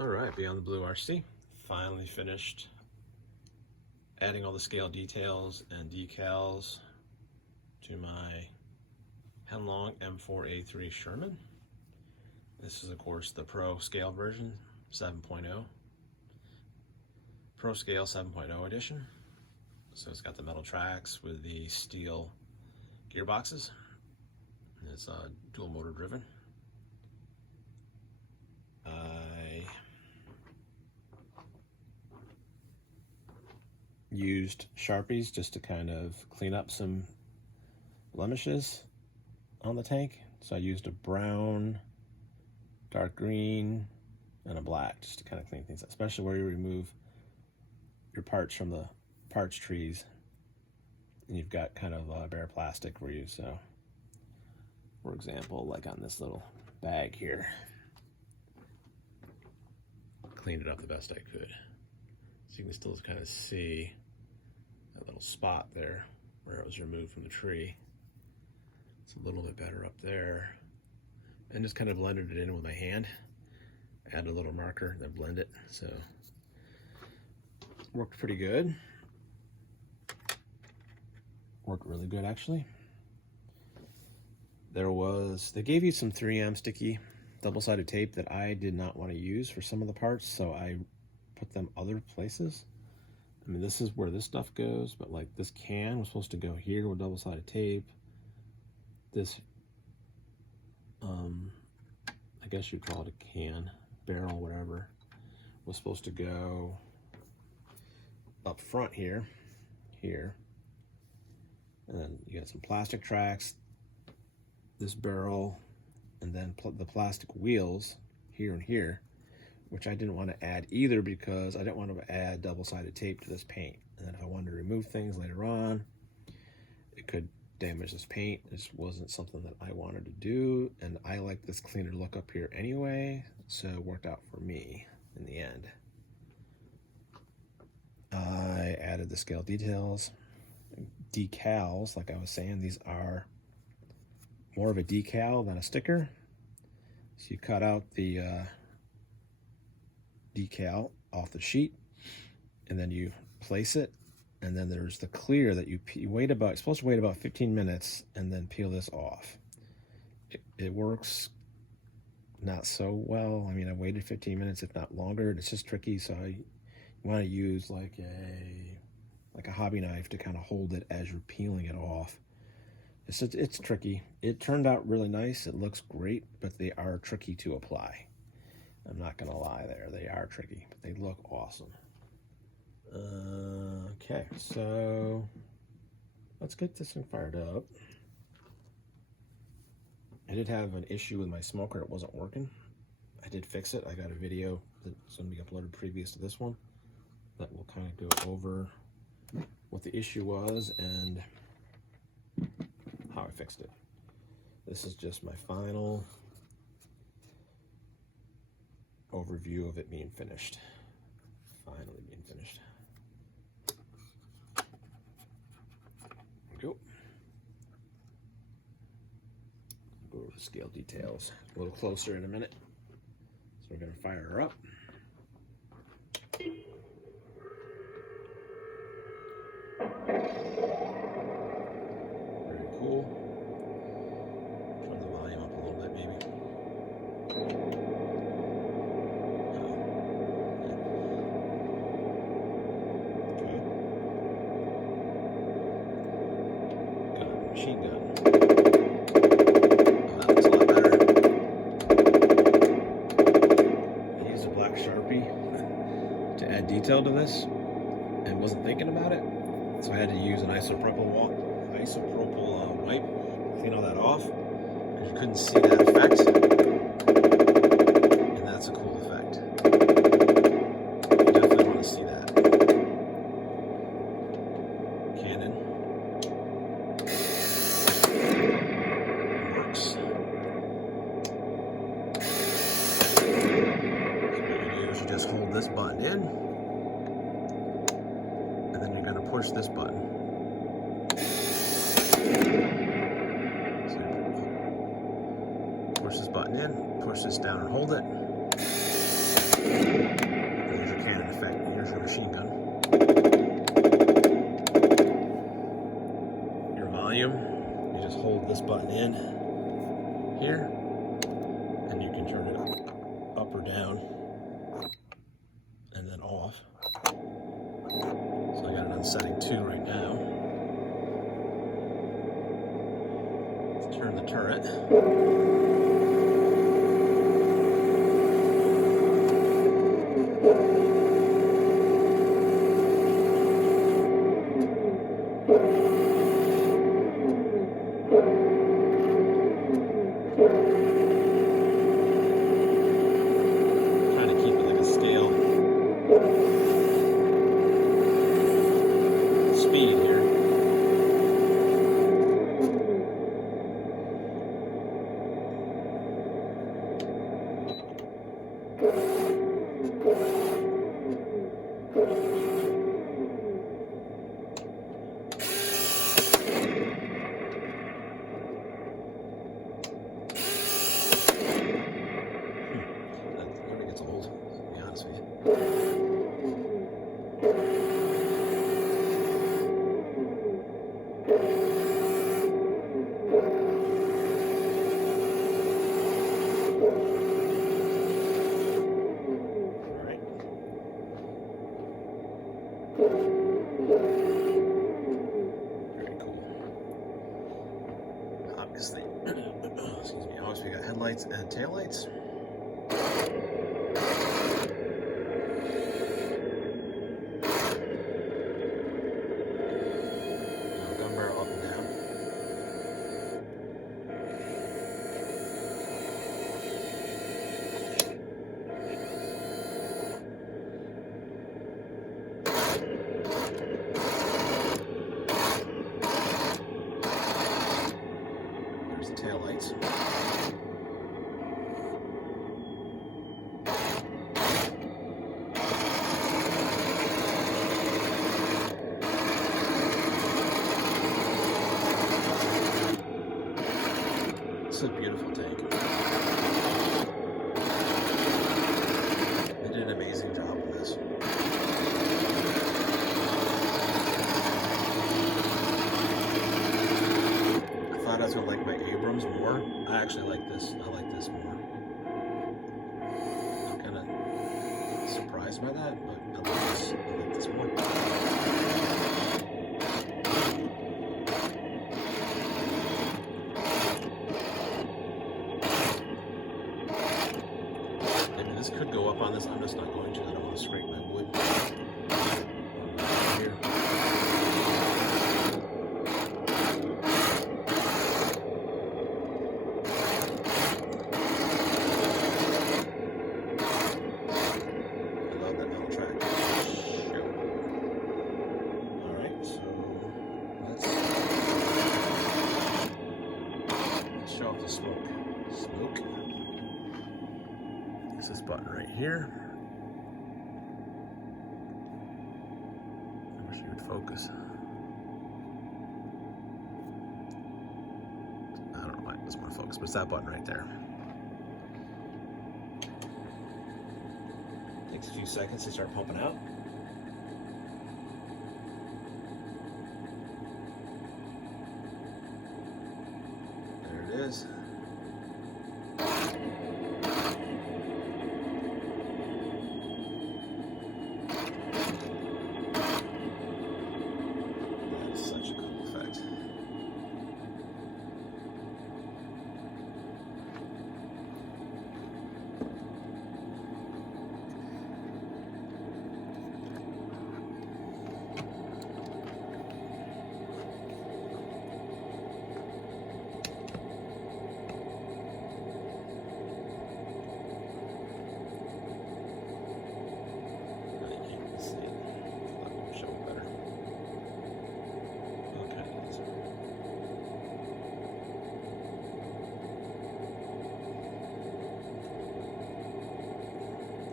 All right, Beyond the Blue RC, finally finished adding all the scale details and decals to my Heng M4A3 Sherman. This is, of course, the Pro Scale version, 7.0. Pro Scale 7.0 edition. So it's got the metal tracks with the steel gearboxes. It's dual motor driven. I used Sharpies just to kind of clean up some blemishes on the tank. So I used a brown, dark green, and a black just to kind of clean things up, especially where you remove your parts from the parts trees and you've got kind of bare plastic where you, so for example, like on this little bag here, cleaned it up the best I could. So you can still kind of see that little spot there where it was removed from the tree. It's a little bit better up there. And just kind of blended it in with my hand. Add a little marker, then blend it. So worked pretty good. Worked really good, actually. They gave you some 3M sticky double-sided tape that I did not want to use for some of the parts, so I put them other places. I mean, this is where this stuff goes, but like this can was supposed to go here with double-sided tape. This, I guess you'd call it a can, barrel, whatever, was supposed to go up front here, and then you got some plastic tracks, this barrel, and then the plastic wheels here and here, which I didn't want to add either because I didn't want to add double-sided tape to this paint. And then if I wanted to remove things later on, it could damage this paint. This wasn't something that I wanted to do, and I like this cleaner look up here anyway, so it worked out for me in the end. I added the scale details. Decals, like I was saying, these are more of a decal than a sticker. So you cut out the decal off the sheet, and then you place it, and then there's the clear that you wait about, it's supposed to wait about 15 minutes and then peel this off. It works not so well. I mean, I waited 15 minutes, if not longer. It's just tricky, so you want to use like a hobby knife to kind of hold it as you're peeling it off. It's tricky. It turned out really nice. It looks great, but they are tricky to apply. I'm not gonna lie there. They are tricky, but they look awesome. Okay, so let's get this thing fired up. I did have an issue with my smoker. It wasn't working. I did fix it. I got a video that's gonna be uploaded previous to this one that will kind of go over what the issue was and how I fixed it. This is just my final overview of it being finished. Finally being finished. There we go. Go over the scale details a little closer in a minute. So we're gonna fire her up. Very cool. Turn the volume up a little bit, maybe. Machine gun. Oh, that looks a lot better. I used a black Sharpie to add detail to this and wasn't thinking about it, so I had to use an isopropyl wipe to clean all that off because you couldn't see that effect, and that's a cool effect. You definitely want to see that. Canon. Just hold this button in, and then you're going to push this button. So push this button in, push this down and hold it. setting 2 right now. Let's turn the turret. Trying to keep it like a scale speed here. That never gets old, to be honest with you. Very cool. Obviously, excuse me, obviously we got headlights and taillights. Gun barrel up and down. There's the taillights. This is a beautiful tank. They did an amazing job with this. I thought I was going to like my Abrams more. I actually like this. I like this more. I'm kind of surprised by that, but I like this more. Maybe this could go up on this. I'm just not going to. I don't want to scrape my wood. Here. Show off the smoke. It's this button right here. I wish you would focus. I don't know why it doesn't want to focus, but it's that button right there. Takes a few seconds to start pumping out. There it is. That is such a cool effect.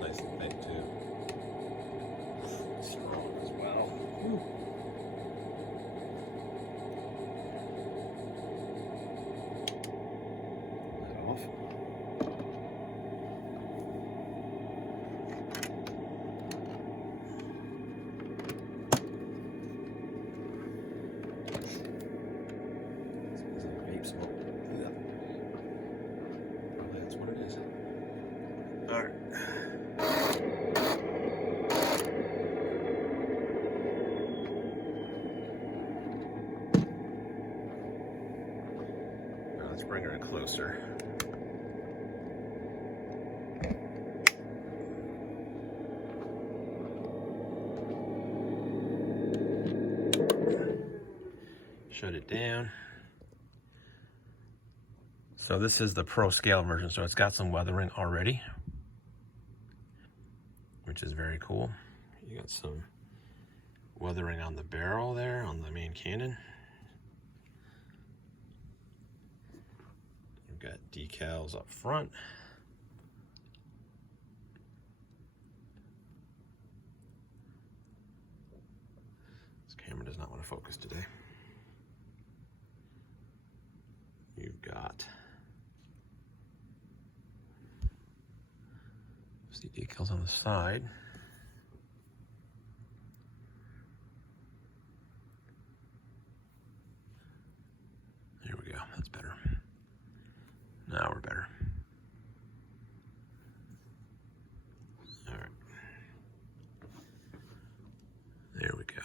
Nice and thick too. Strong as well. Whew. That off. Smells like vape smoke. Yeah. Probably that's what it is. All right. closer. Shut it down. So this is the Pro scale version, so it's got some weathering already, which is very cool. You got some weathering on the barrel there, on the main cannon. You've got decals up front. This camera does not want to focus today. You've got see decals on the side. There we go, that's better. Now we're better. All right. There we go.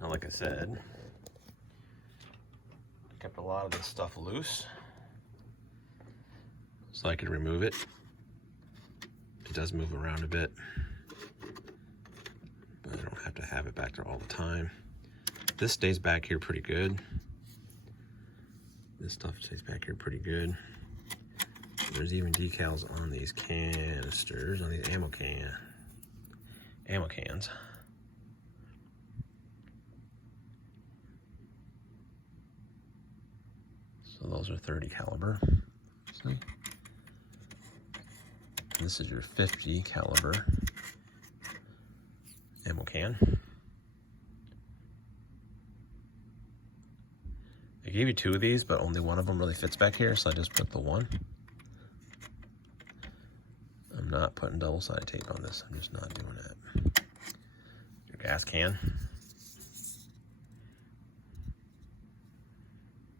Now, like I said, I kept a lot of this stuff loose so I could remove it. It does move around a bit, but I don't have to have it back there all the time. This stays back here pretty good. This stuff stays back here pretty good. There's even decals on these canisters, on these ammo cans. So those are 30 caliber. See? This is your 50 caliber ammo can. I gave you 2 of these, but only one of them really fits back here, so I just put the one. I'm not putting double-sided tape on this. I'm just not doing that. Your gas can.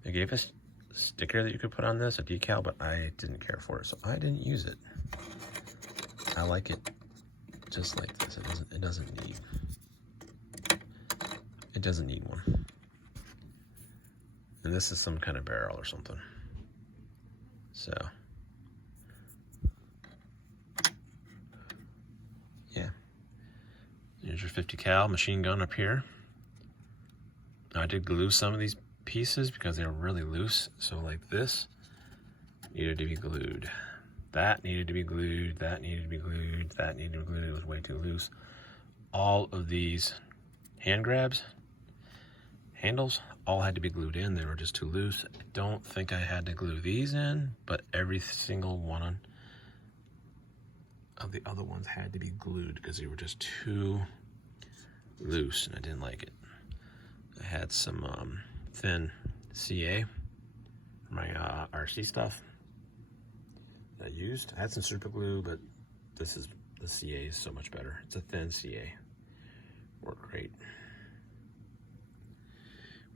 I gave us a sticker that you could put on this, a decal, but I didn't care for it, so I didn't use it. I like it just like this. It doesn't need one. And this is some kind of barrel or something. So yeah. Here's your 50 cal machine gun up here. Now, I did glue some of these pieces because they were really loose. So like this needed to be glued. That needed to be glued. That needed to be glued. That needed to be glued. It was way too loose. All of these hand grabs, handles, all had to be glued in. They were just too loose. I don't think I had to glue these in, but every single one of the other ones had to be glued because they were just too loose, and I didn't like it. I had some thin CA for my RC stuff that I used. I had some super glue, but the CA is so much better. It's a thin CA. Worked great.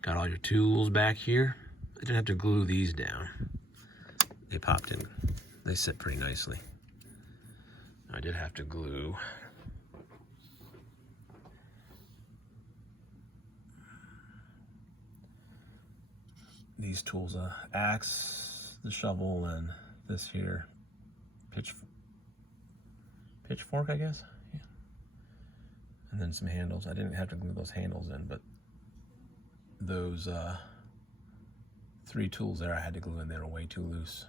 Got all your tools back here. I didn't have to glue these down. They popped in. They sit pretty nicely. I did have to glue these tools, axe, the shovel, and this here pitchfork, I guess. Yeah. And then some handles. I didn't have to glue those handles in, but those 3 tools there I had to glue in. They were way too loose.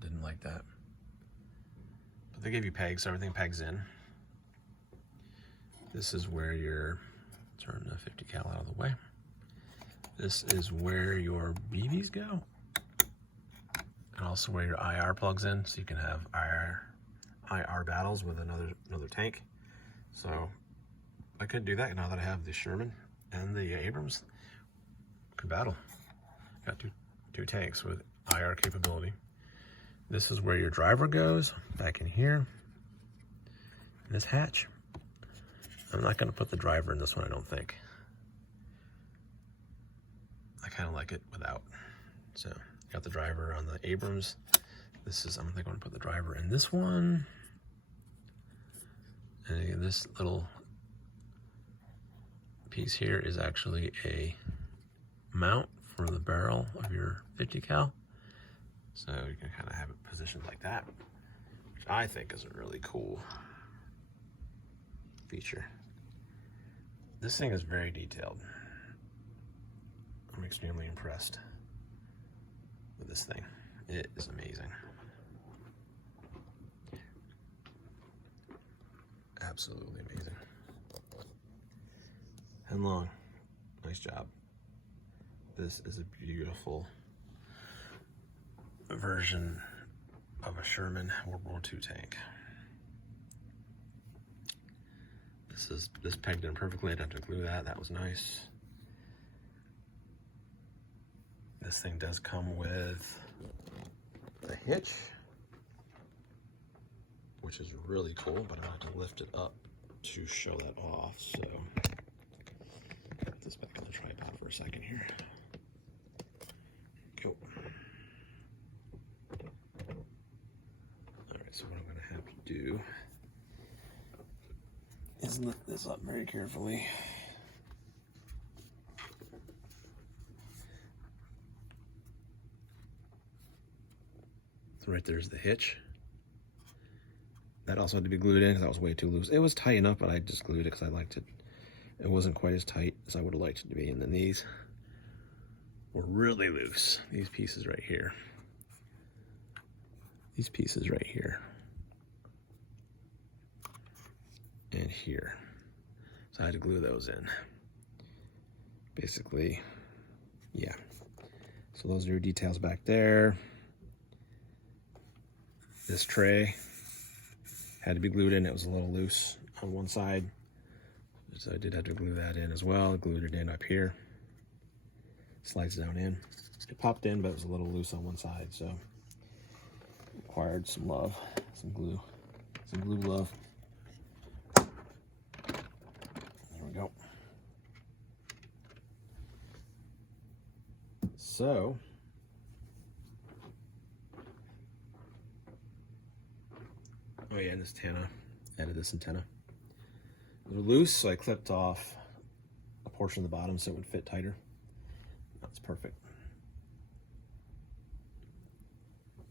Didn't like that. But they gave you pegs, so everything pegs in. This is where your, turn the 50 cal out of the way. This is where your BBs go. And also where your IR plugs in, so you can have IR battles with another tank. So I could do that now that I have the Sherman and the Abrams. Could battle. Got two tanks with IR capability. This is where your driver goes, back in here. And this hatch. I'm not going to put the driver in this one, I don't think. I kind of like it without. So, got the driver on the Abrams. This is, I'm going to put the driver in this one. And again, this little piece here is actually a mount for the barrel of your 50 cal. So you can kind of have it positioned like that, which I think is a really cool feature. This thing is very detailed. I'm extremely impressed with this thing. It is amazing. Absolutely amazing. Heng, nice job. This is a beautiful version of a Sherman World War II tank. This pegged in perfectly. I didn't have to glue that. That was nice. This thing does come with a hitch, which is really cool, but I have to lift it up to show that off. So put this back on the tripod for a second here. Cool. All right, so what I'm gonna have to do is lift this up very carefully. So right there's the hitch. That also had to be glued in because that was way too loose. It was tight enough, but I just glued it because I liked it. It wasn't quite as tight as I would have liked it to be. And then these were really loose. These pieces right here. These pieces right here. And here. So I had to glue those in. Basically, yeah. So those are your details back there. This tray had to be glued in. It was a little loose on one side, so I did have to glue that in as well. I glued it in up here. Slides down in. It popped in, but it was a little loose on one side, so required some love, some glue love. There we go. So oh yeah, and this antenna, added this antenna. They're loose, so I clipped off a portion of the bottom so it would fit tighter. That's perfect.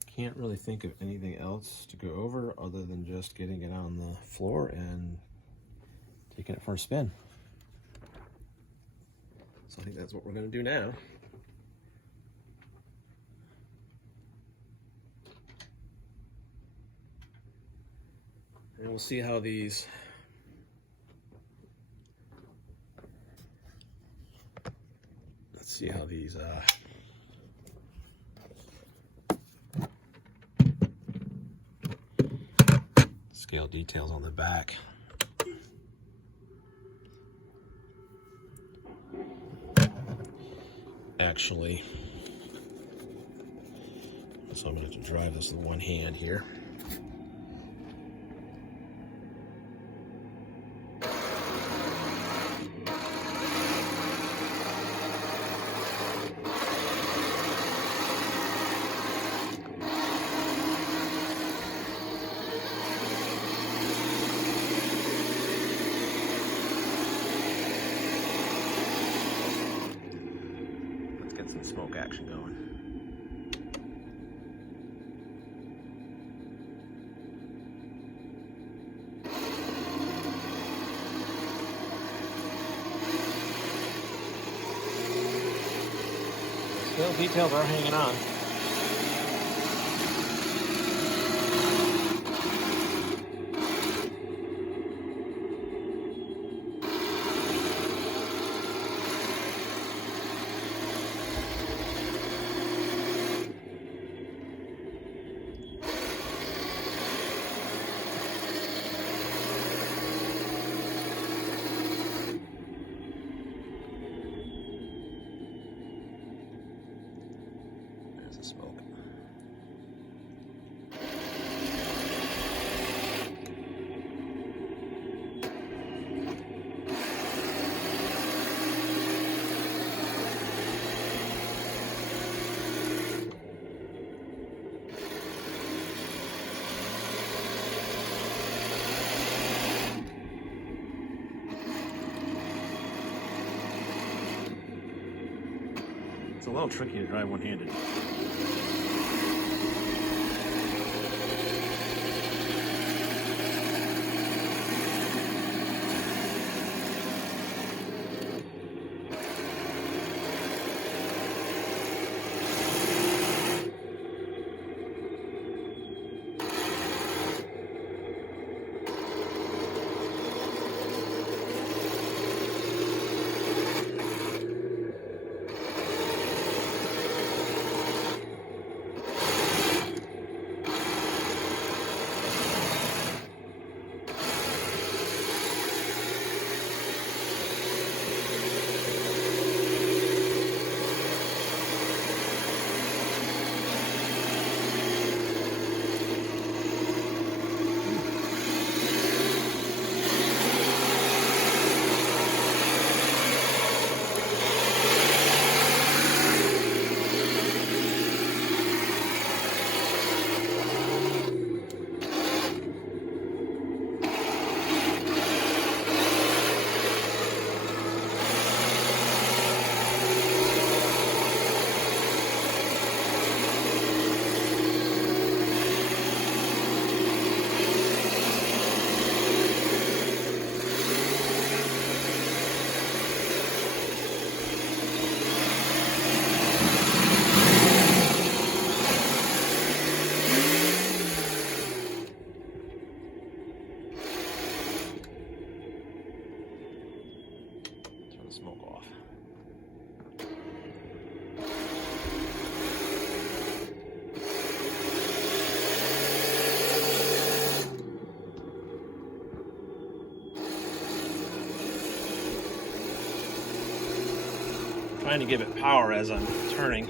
Can't really think of anything else to go over other than just getting it on the floor and taking it for a spin. So I think that's what we're going to do now. And we'll see how these scale details on the back. Actually, so I'm going to have to drive this with one hand here. Some smoke action going. Still details are hanging on. It's a little tricky to drive one-handed. Smoke off. Trying to give it power as I'm turning.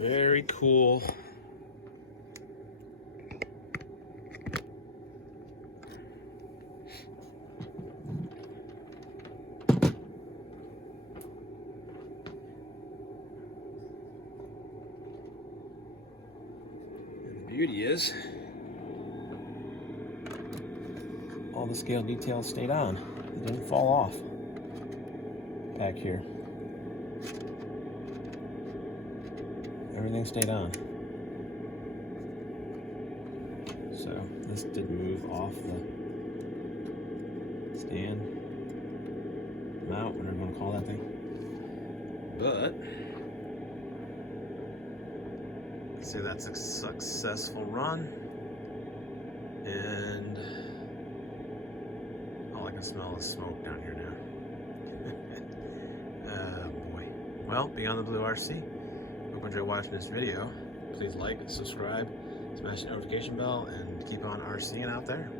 Very cool. And the beauty is, all the scale details stayed on. It didn't fall off back here. Everything stayed on. So this did move off the stand, mount, whatever you want to call that thing. But see, that's a successful run, and all I can smell is smoke down here now. Oh boy. Well, Beyond the Blue RC. Hope you enjoy watching this video. Please like, subscribe, smash the notification bell, and keep on RCing out there.